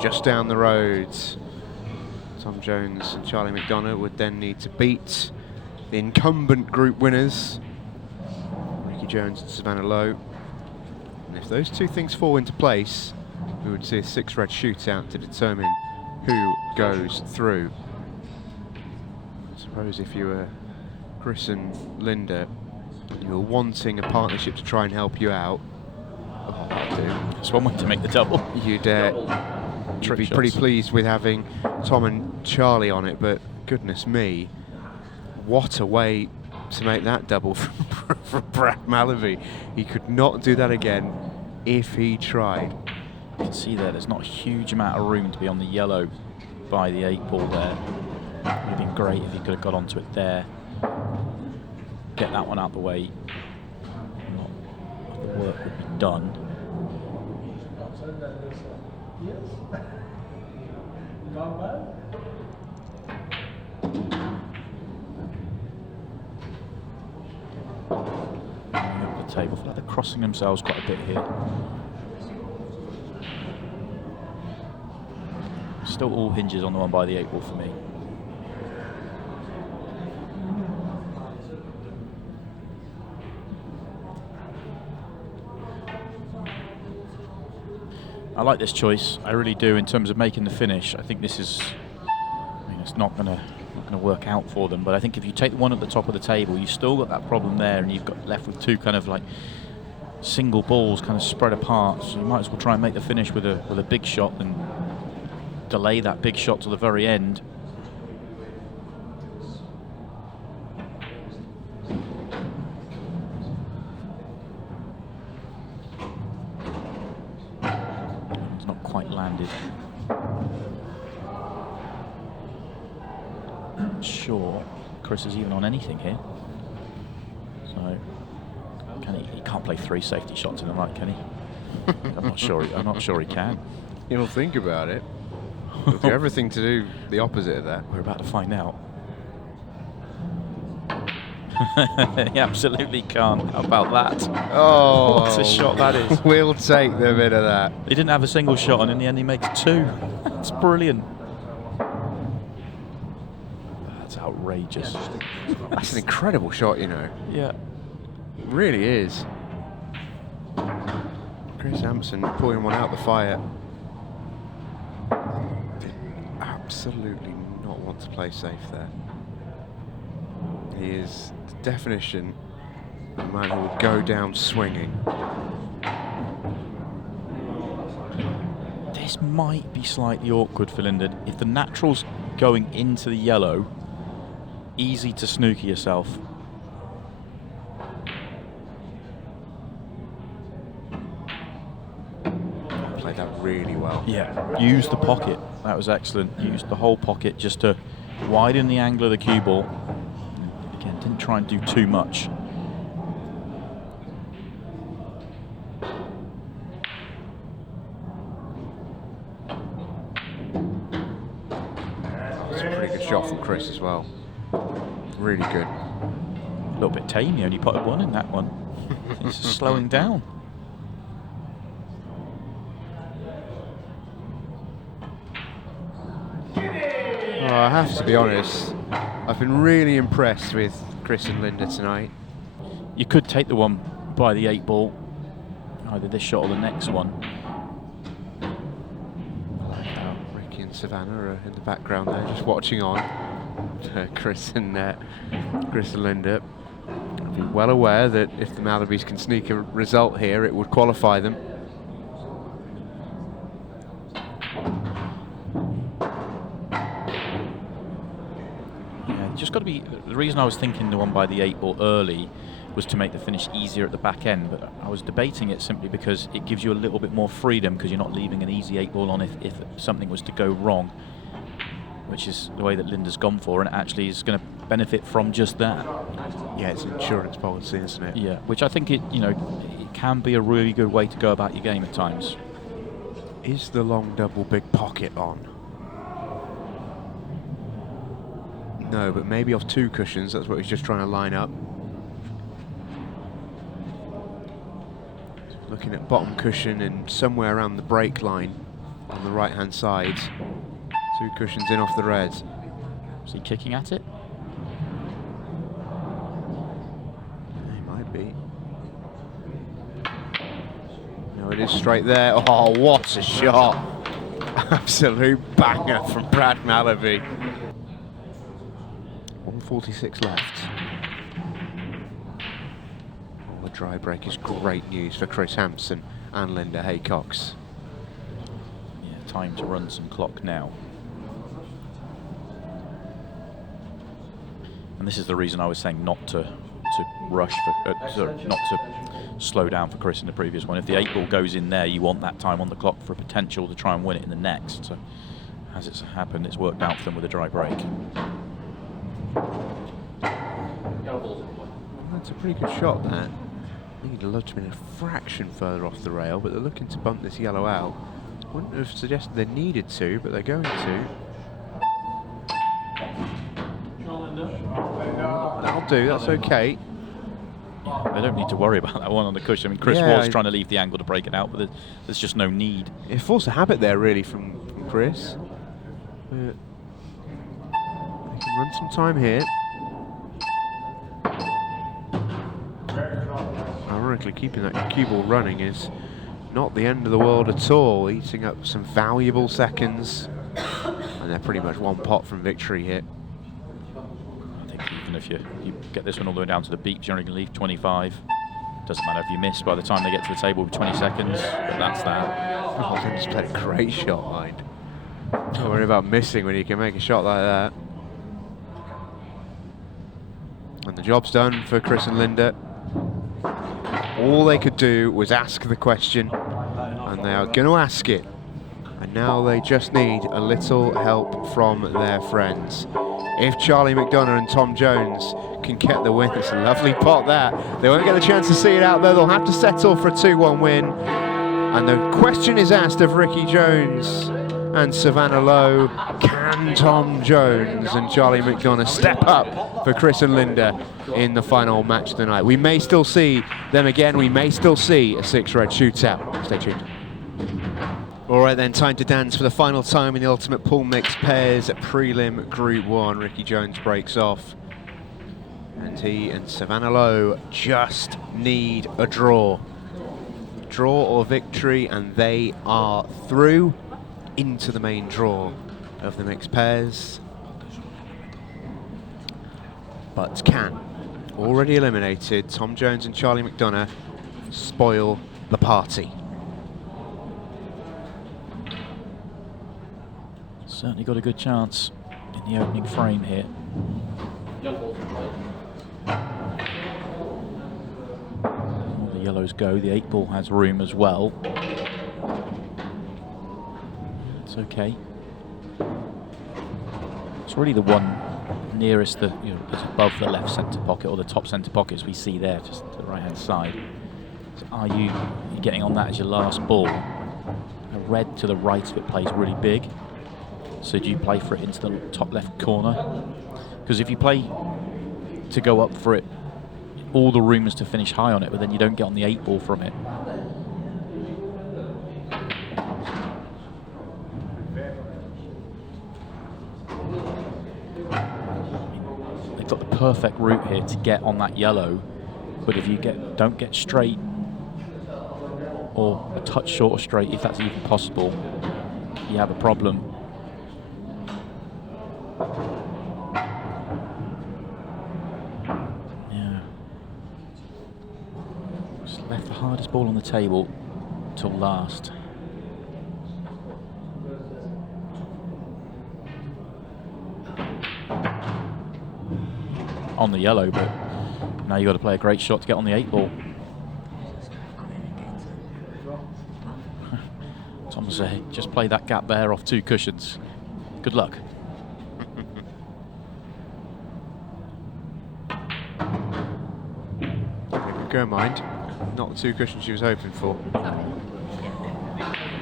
just down the road. Tom Jones and Charlie McDonough would then need to beat the incumbent group winners, Ricky Jones and Savannah Lowe. And if those two things fall into place, we would see a 6-red shootout to determine who goes through. I suppose if you were Chris and Linda, you were wanting a partnership to try and help you out, Just one way to make the double. you'd be pretty pleased with having Tom and Charlie on it, but goodness me, what a way to make that double from Brad Malaby. He could not do that again if he tried. You can see there's not a huge amount of room to be on the yellow by the 8 ball there. It would have been great if he could have got onto it there. Get that one out the way. The work would be done. The table. I feel like they're crossing themselves quite a bit here. Still all hinges on the one by the 8 ball for me. I like this choice, I really do, in terms of making the finish. I think this is, I mean, it's not gonna work out for them, but I think if you take the one at the top of the table, you've still got that problem there, and you've got left with two kind of like single balls kind of spread apart, so you might as well try and make the finish with a big shot and delay that big shot to the very end. It's not quite landed. Not sure Chris is even on anything here. So he can't play 3 safety shots in a night, can he? I'm not sure he can. He'll think about it. He'll do everything to do the opposite of that. We're about to find out. He absolutely can't. How about that? Oh, what a shot that is. We'll take the bit of that. He didn't have a single shot, and in the end he makes 2. That's brilliant. That's outrageous. That's an incredible shot, you know. Yeah. It really is. Chris Hampson pulling one out the fire. Did absolutely not want to play safe there. He is the definition of a man who will go down swinging. This might be slightly awkward for Linden. If the natural's going into the yellow, easy to snooker yourself. Played that really well. Yeah, use the pocket. That was excellent. Used the whole pocket just to widen the angle of the cue ball. Again, didn't try and do too much. It's a pretty good shot from Chris as well. Really good. A little bit tame. He only putted 1 in that one. It's just slowing down. Oh, I have to be honest, I've been really impressed with Chris and Linda tonight. You could take the one by the 8 ball, either this shot or the next one. Ricky and Savannah are in the background there, just watching on. Chris and Linda are well aware that if the Malabys can sneak a result here, it would qualify them. Just got to be. The reason I was thinking the one by the 8 ball early was to make the finish easier at the back end, but I was debating it simply because it gives you a little bit more freedom because you're not leaving an easy 8 ball on if something was to go wrong, which is the way that Linda's gone for, and it actually is going to benefit from just that. Yeah, it's an insurance policy, isn't it? Yeah, which I think it can be a really good way to go about your game at times. Is the long double big pocket on? No, but maybe off 2 cushions. That's what he's just trying to line up. Looking at bottom cushion and somewhere around the break line on the right-hand side. 2 cushions in off the reds. Is he kicking at it? He might be. it is straight there. Oh, what a shot. Absolute banger from Brad Malaby. 1:46 left. Oh, the dry break is great news for Chris Hampson and Linda Haycox. Yeah, time to run some clock now. And this is the reason I was saying not to rush, not to slow down for Chris in the previous one. If the 8-ball goes in there, you want that time on the clock for a potential to try and win it in the next. So as it's happened, it's worked out for them with a dry break. That's a pretty good shot, that. I think he'd love to have been a fraction further off the rail, but they're looking to bump this yellow out. Wouldn't have suggested they needed to, but they're going to. That'll do, that's okay. Yeah, they don't need to worry about that one on the cushion. I mean, Chris was trying to leave the angle to break it out, but there's just no need. It forced a habit there, really, from Chris. But they can run some time here. Ironically, keeping that cue ball running is not the end of the world at all, eating up some valuable seconds. And they're pretty much one pot from victory here. I think even if you get this one all the way down to the beeps, you're only going to leave 25. Doesn't matter if you miss by the time they get to the table with 20 seconds, but that's that. Oh, they just played a great shot, mind. Don't worry about missing when you can make a shot like that. And the job's done for Chris and Linda. All they could do was ask the question, and they are going to ask it. And now they just need a little help from their friends. If Charlie McDonough and Tom Jones can get the win, it's a lovely pot that. They won't get the chance to see it out there. They'll have to settle for a 2-1 win. And the question is asked of Ricky Jones and Savannah Lowe. Can Tom Jones and Charlie McDonough step up for Chris and Linda in the final match of the night? We may still see them again. We may still see a 6-red shootout. Stay tuned. All right then, time to dance for the final time in the Ultimate Pool Mixed Pairs Prelim Group 1. Ricky Jones breaks off, and he and Savannah Lowe just need a draw. Draw or victory, and they are through into the main draw of the mixed pairs. But can, already eliminated, Tom Jones and Charlie McDonough spoil the party? Certainly got a good chance in the opening frame here. All the yellows go, the 8-ball has room as well. It's okay. It's really the one nearest the, that's above the left centre pocket or the top centre pocket, as we see there, just to the right-hand side. So are you getting on that as your last ball? A red to the right of it plays really big. So do you play for it into the top left corner? Because if you play to go up for it, all the room is to finish high on it, but then you don't get on the 8-ball from it. They've got the perfect route here to get on that yellow, but if you don't get straight or a touch short of straight, if that's even possible, you have a problem. Yeah. Just left the hardest ball on the table till last. On the yellow, but now you've got to play a great shot to get on the 8-ball. Tom say, just play that gap there off 2 cushions. Good luck. Go, mind. Not the 2 cushions she was hoping for.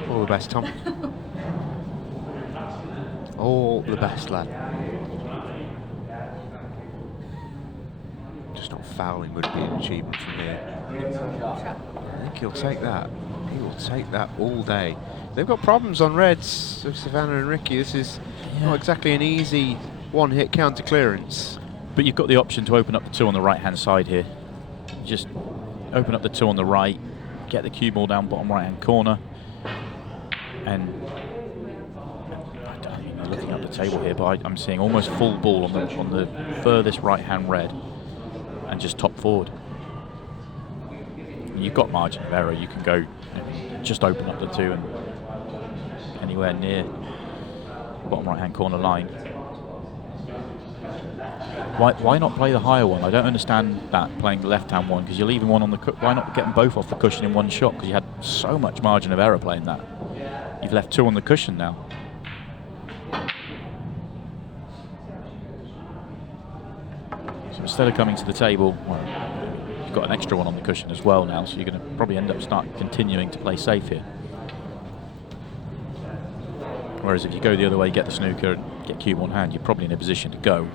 All the best, Tom. All the best, lad. Just not fouling would be an achievement from here. I think he'll take that. He will take that all day. They've got problems on reds with Savannah and Ricky. This is not exactly an easy one-hit counter clearance. But you've got the option to open up the 2 on the right-hand side here. Just open up the 2 on the right, get the cue ball down bottom right-hand corner. And I don't think I'm looking up the table here, but I'm seeing almost full ball on the furthest right-hand red, and just top forward. You've got margin of error. You can go, you know, just open up the two and anywhere near the bottom right-hand corner line. Why not play the higher one? I don't understand that, playing the left-hand one, because you're leaving one on the why not get them both off the cushion in one shot? Because you had so much margin of error playing that. You've left two on the cushion now. So instead of coming to the table, well, you've got an extra one on the cushion as well now, so you're going to probably end up continuing to play safe here. Whereas if you go the other way, get the snooker and get cue on hand, you're probably in a position to go.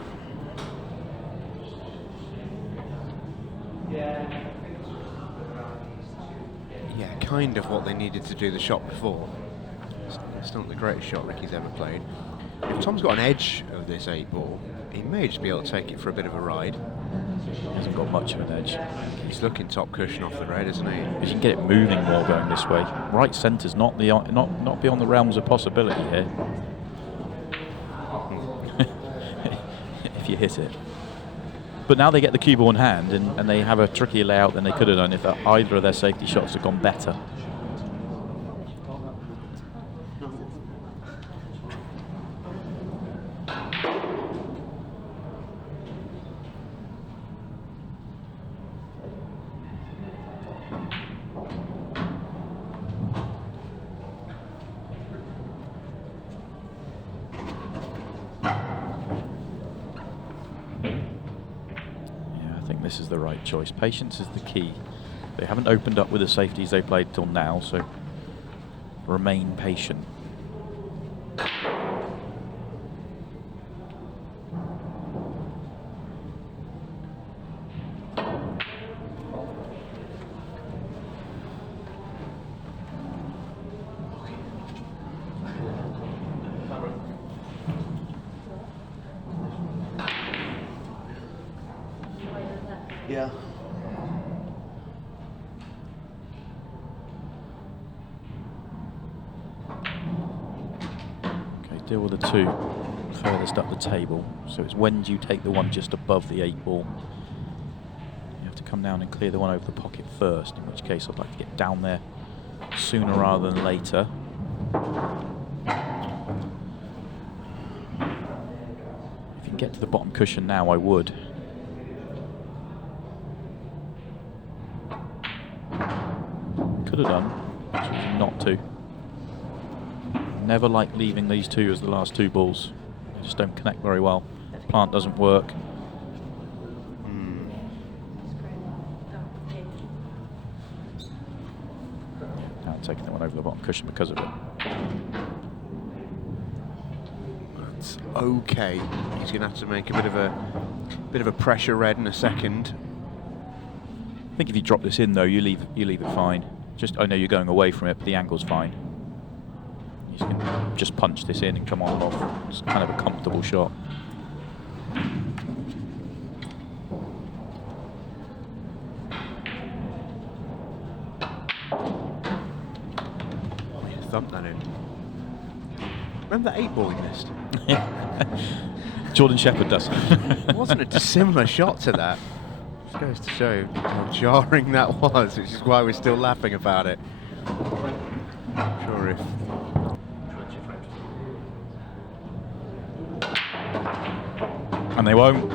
Yeah, kind of what they needed to do the shot before. It's not the greatest shot Ricky's ever played. If Tom's got an edge of this 8-ball, he may just be able to take it for a bit of a ride. He hasn't got much of an edge. He's looking top cushion off the red, isn't he? Because you can get it moving more going this way. Right centre's not beyond the realms of possibility here. If you hit it. But now they get the cue ball in hand, and they have a trickier layout than they could have done if either of their safety shots had gone better. This is the right choice. Patience is the key. They haven't opened up with the safeties they played till now, so remain patient. Yeah. Okay, deal with the two furthest up the table. So it's when do you take the one just above the 8-ball? You have to come down and clear the one over the pocket first, in which case I'd like to get down there sooner rather than later. If you can get to the bottom cushion now, I would. Could have done, choosing not to. Never like leaving these two as the last two balls. They just don't connect very well. Plant doesn't work. Now I'm taking the one over the bottom cushion because of it. That's okay. He's going to have to make a bit of a pressure red in a second. I think if you drop this in though, you leave it fine. I know you're going away from it, but the angle's fine. You can just punch this in and come on and off. It's kind of a comfortable shot. Oh, you thumped that in. Remember that 8-ball he missed? Jordan Shepherd does. It wasn't a dissimilar shot to that. Just goes to show how jarring that was, which is why we're still laughing about it. I'm sure if... And they won't.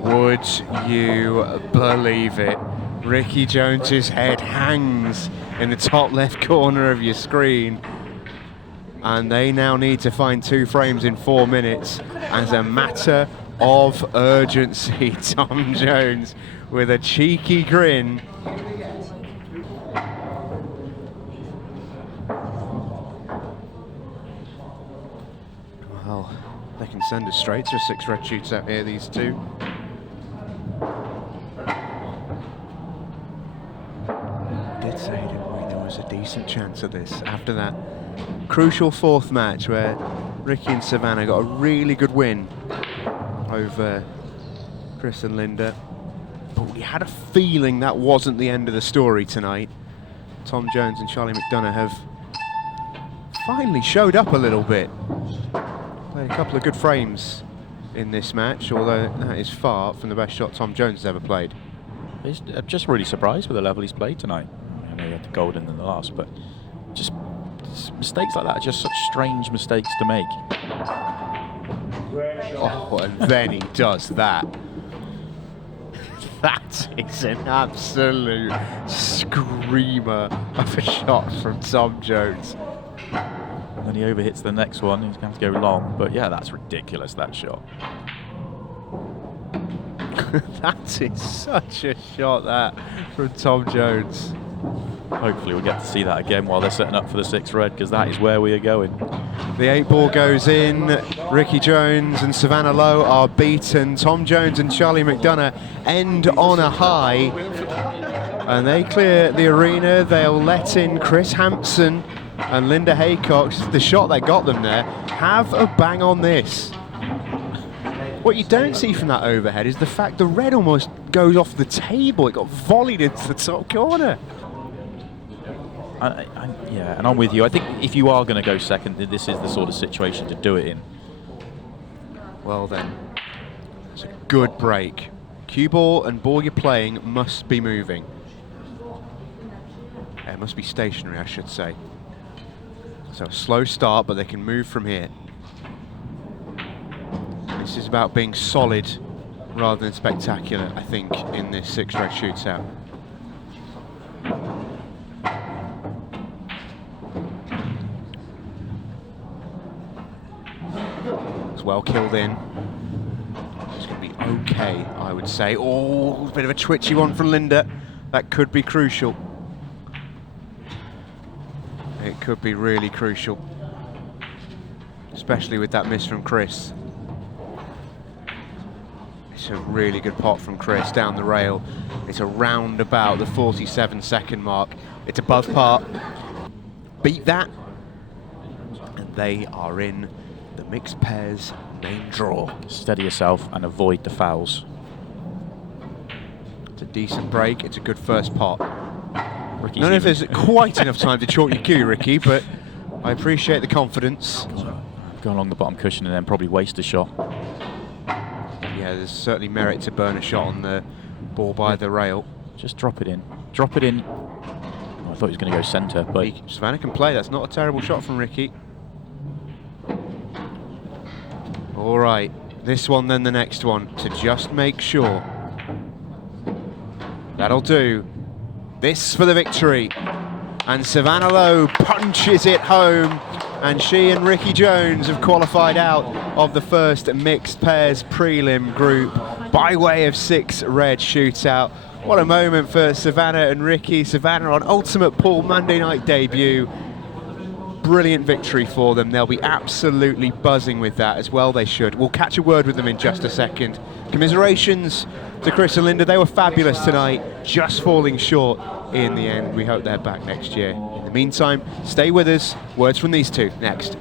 Would you believe it? Ricky Jones's head hangs in the top left corner of your screen. And they now need to find 2 frames in 4 minutes as a matter of urgency. Tom Jones with a cheeky grin. Well, they can send us straight to a 6-red shootout here, these two. We did say, didn't we, there was a decent chance of this after that crucial 4th match where Ricky and Savannah got a really good win over Chris and Linda. But we had a feeling that wasn't the end of the story tonight. Tom Jones and Charlie McDonough have finally showed up a little bit. Played a couple of good frames in this match, although that is far from the best shot Tom Jones has ever played. I'm just really surprised with the level he's played tonight. I know he had the golden in the last, but just mistakes like that are just such strange mistakes to make. Oh, and then he does that. That is an absolute screamer of a shot from Tom Jones. And then he overhits the next one. He's going to have to go long. But yeah, that's ridiculous, that shot. That is such a shot, that, from Tom Jones. Hopefully we'll get to see that again while they're setting up for the 6 red, because that is where we are going. The 8 ball goes in. Ricky Jones and Savannah Lowe are beaten. Tom Jones and Charlie McDonough end on a high. And they clear the arena. They'll let in Chris Hampson and Linda Haycox. The shot that got them there. Have a bang on this. What you don't see from that overhead is the fact the red almost goes off the table. It got volleyed into the top corner. Yeah, and I'm with you. I think if you are going to go second, this is the sort of situation to do it in. Well then, it's a good break. Cue ball and ball you're playing must be moving. It must be stationary, I should say. So a slow start, but they can move from here. This is about being solid rather than spectacular, I think, in this 6 red shootout. It's well killed in. It's going to be okay, I would say. Oh, a bit of a twitchy one from Linda. That could be crucial. It could be really crucial, especially with that miss from Chris. It's a really good pot from Chris down the rail. It's around about the 47-second mark. It's above par. Beat that, and they are in the mixed pairs main draw. Steady yourself and avoid the fouls. It's a decent break. It's a good first pot. Ricky's I don't know if there's quite enough time to chalk your cue, Ricky, but I appreciate the confidence. Go along the bottom cushion and then probably waste a shot. Yeah, there's certainly merit to burn a shot on the ball by the rail. Just drop it in. Drop it in. Oh, I thought he was going to go centre, but Savannah can play. That's not a terrible shot from Ricky. All right, this one, then the next one, to just make sure. That'll do. This for the victory. And Savannah Lowe punches it home. And she and Ricky Jones have qualified out of the first mixed pairs prelim group by way of 6 red shootout. What a moment for Savannah and Ricky. Savannah on Ultimate Pool Monday night debut. Brilliant victory for them. They'll be absolutely buzzing with that, as well they should. We'll catch a word with them in just a second. Commiserations to Chris and Linda. They were fabulous tonight, just falling short in the end. We hope they're back next year. In the meantime, stay with us. Words from these two next.